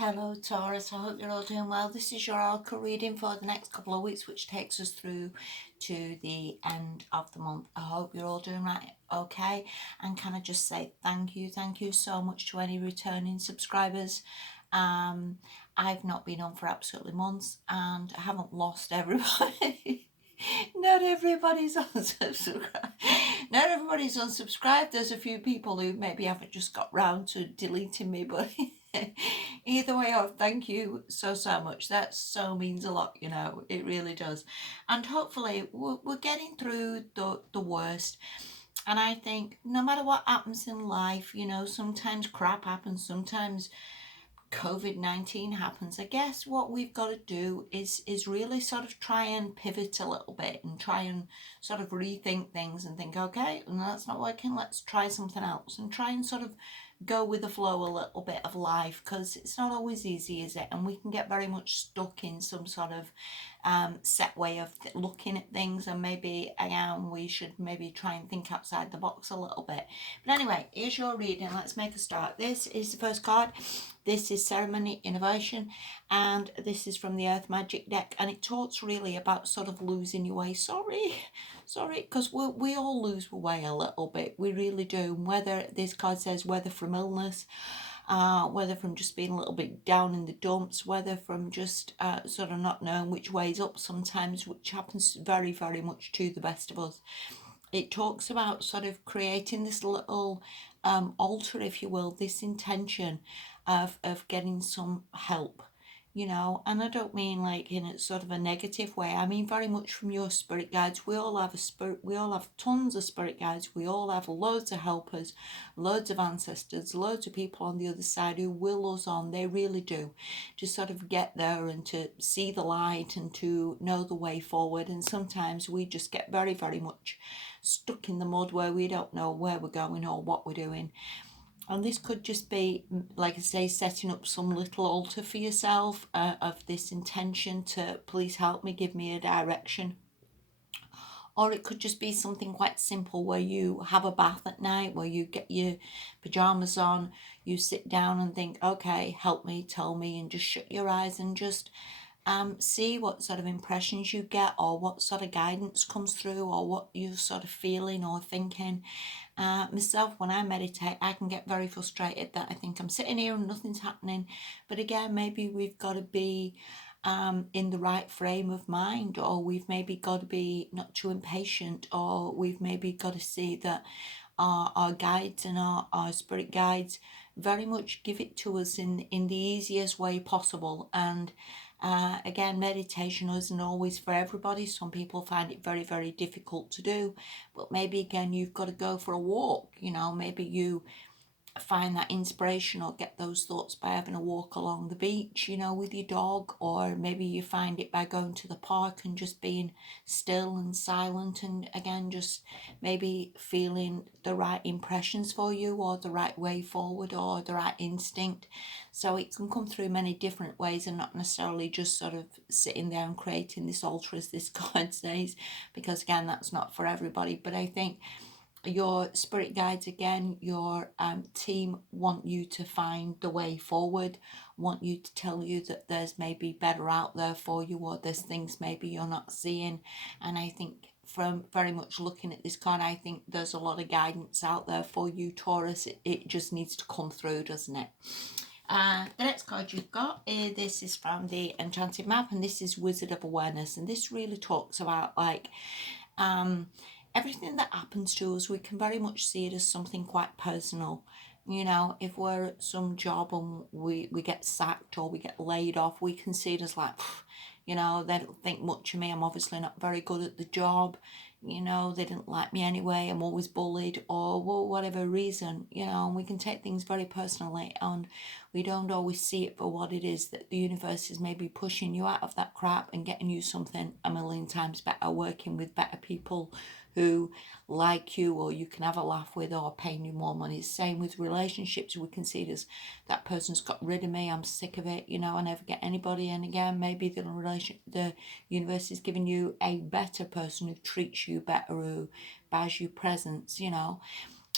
Hello Taurus, I hope you're all doing well. This is your oracle reading for the next couple of weeks, which takes us through to the end of the month. I hope you're all doing right, okay? And can I just say thank you so much to any returning subscribers. I've not been on for absolutely months and I haven't lost everybody. Not everybody's unsubscribed. Not everybody's unsubscribed. There's a few people who maybe haven't just got round to deleting me, but either way, thank you so much. That so means a lot, it really does. And hopefully we're getting through the worst. And I think no matter what happens in life, sometimes crap happens, sometimes COVID-19 happens. I guess what we've got to do is really sort of try and pivot a little bit and try and sort of rethink things and think, okay, no, that's not working, let's try something else, and try and sort of go with the flow a little bit of life, because it's not always easy, is it? And we can get very much stuck in some sort of set way of looking at things, and maybe again we should maybe try and think outside the box a little bit. But anyway, here's your reading. Let's make a start. This is the first card. This is Ceremony Innovation, and this is from the Earth Magic deck, and it talks really about sort of losing your way. Sorry, because we all lose our way a little bit. We really do. Whether this card says whether from illness, whether from just being a little bit down in the dumps, whether from just sort of not knowing which way's up sometimes, which happens very much to the best of us. It talks about sort of creating this little altar, if you will, this intention of getting some help, and I don't mean like in a sort of a negative way. I mean very much from your spirit guides. We all have a spirit, we all have tons of spirit guides, we all have loads of helpers, loads of ancestors, loads of people on the other side who will us on. They really do, to sort of get there and to see the light and to know the way forward. And sometimes we just get very much stuck in the mud where we don't know where we're going or what we're doing. And this could just be, like I say, setting up some little altar for yourself of this intention to please help me, give me a direction. Or it could just be something quite simple where you have a bath at night, where you get your pajamas on, you sit down and think, okay, help me, tell me, and just shut your eyes and just see what sort of impressions you get, or what sort of guidance comes through, or what you're sort of feeling or thinking. Myself, when I meditate, I can get very frustrated that I think I'm sitting here and nothing's happening. But again, maybe we've got to be in the right frame of mind, or we've maybe got to be not too impatient, or we've maybe got to see that our guides and our spirit guides very much give it to us in the easiest way possible. And again, meditation isn't always for everybody. Some people find it very difficult to do, but maybe again you've got to go for a walk. Maybe you find that inspiration or get those thoughts by having a walk along the beach, with your dog, or maybe you find it by going to the park and just being still and silent, and again just maybe feeling the right impressions for you, or the right way forward, or the right instinct. So it can come through many different ways, and not necessarily just sort of sitting there and creating this altar, as this card says, because again that's not for everybody. But I think your spirit guides, again, your team, want you to find the way forward, want you to tell you that there's maybe better out there for you, or there's things maybe you're not seeing. And I think from very much looking at this card, I think there's a lot of guidance out there for you, Taurus. It just needs to come through, doesn't it? The next card you've got, this is from the Enchanted Map, and this is Wizard of Awareness. And this really talks about like everything that happens to us. We can very much see it as something quite personal. If we're at some job and we get sacked or we get laid off, we can see it as like, they don't think much of me. I'm obviously not very good at the job. They didn't like me anyway. I'm always bullied, or whatever reason, and we can take things very personally, and we don't always see it for what it is, that the universe is maybe pushing you out of that crap and getting you something a million times better, working with better people who like you, or you can have a laugh with, or paying you more money. Same with relationships. We can see it as that person's got rid of me, I'm sick of it, I never get anybody. And again, maybe the universe is giving you a better person who treats you better, who buys you presents,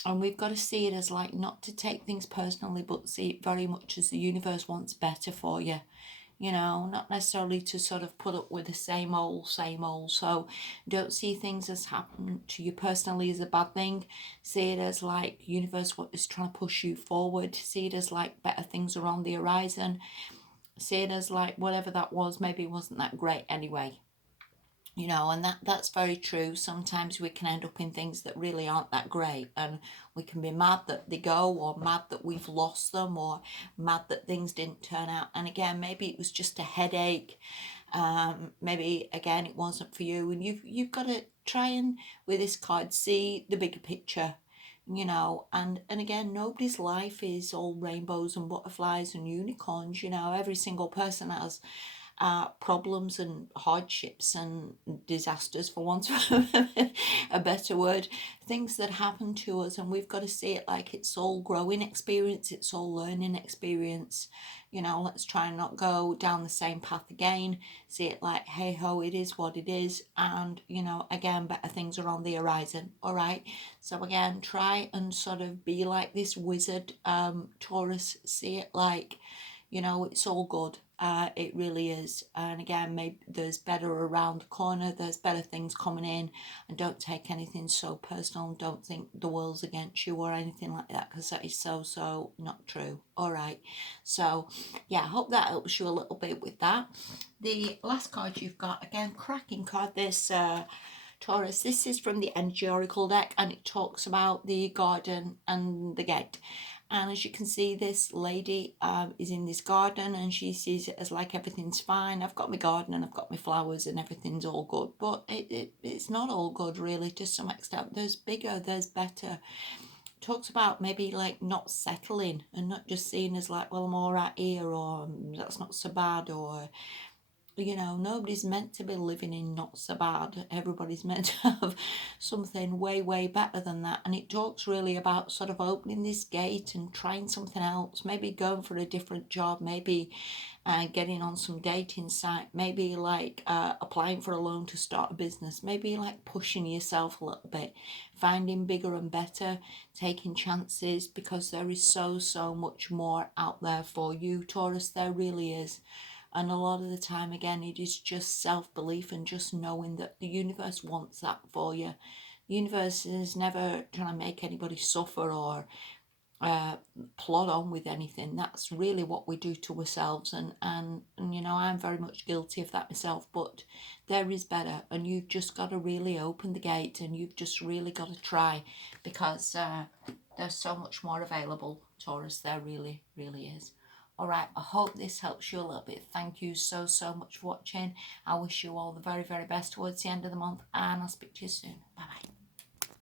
And we've got to see it as like not to take things personally, but see it very much as the universe wants better for you. You know, not necessarily to sort of put up with the same old, same old. So don't see things as happen to you personally as a bad thing. See it as like universe what is trying to push you forward. See it as like better things are on the horizon. See it as like whatever that was, maybe it wasn't that great anyway. You know, and that's very true. Sometimes we can end up in things that really aren't that great, and we can be mad that they go, or mad that we've lost them, or mad that things didn't turn out. And again, maybe it was just a headache. Maybe again it wasn't for you, and you've got to try and with this card see the bigger picture. You know, and again, nobody's life is all rainbows and butterflies and unicorns. You know, every single person has problems and hardships and disasters, for want of a better word, things that happen to us, and we've got to see it like it's all growing experience, it's all learning experience. You know, let's try and not go down the same path again. See it like, hey ho, it is what it is, and you know, again, better things are on the horizon. All right. So again, try and sort of be like this wizard, Taurus. See it like, you know, it's all good. It really is. And again, maybe there's better around the corner, there's better things coming in, and don't take anything so personal. Don't think the world's against you or anything like that, because that is so not true. All right. So yeah, I hope that helps you a little bit with that. The last card you've got, again, cracking card, this Taurus. This is from the Energy Oracle deck, and it talks about the garden and the gate. And as you can see, this lady is in this garden, and she sees it as like everything's fine. I've got my garden and I've got my flowers and everything's all good. But it's not all good, really, to some extent. There's bigger, there's better. Talks about maybe like not settling and not just seeing as like, well, I'm all right here, or that's not so bad, or you know, nobody's meant to be living in not so bad. Everybody's meant to have something way better than that. And it talks really about sort of opening this gate and trying something else, maybe going for a different job, maybe getting on some dating site, maybe like applying for a loan to start a business, maybe like pushing yourself a little bit, finding bigger and better, taking chances, because there is so much more out there for you, Taurus. There really is. And a lot of the time, again, it is just self-belief and just knowing that the universe wants that for you. The universe is never trying to make anybody suffer or uh, plod on with anything. That's really what we do to ourselves. And, you know, I'm very much guilty of that myself, but there is better. And you've just got to really open the gate, and you've just really got to try, because there's so much more available, Taurus. There really is. All right, I hope this helps you a little bit. Thank you so much for watching. I wish you all the very best towards the end of the month, and I'll speak to you soon. Bye bye.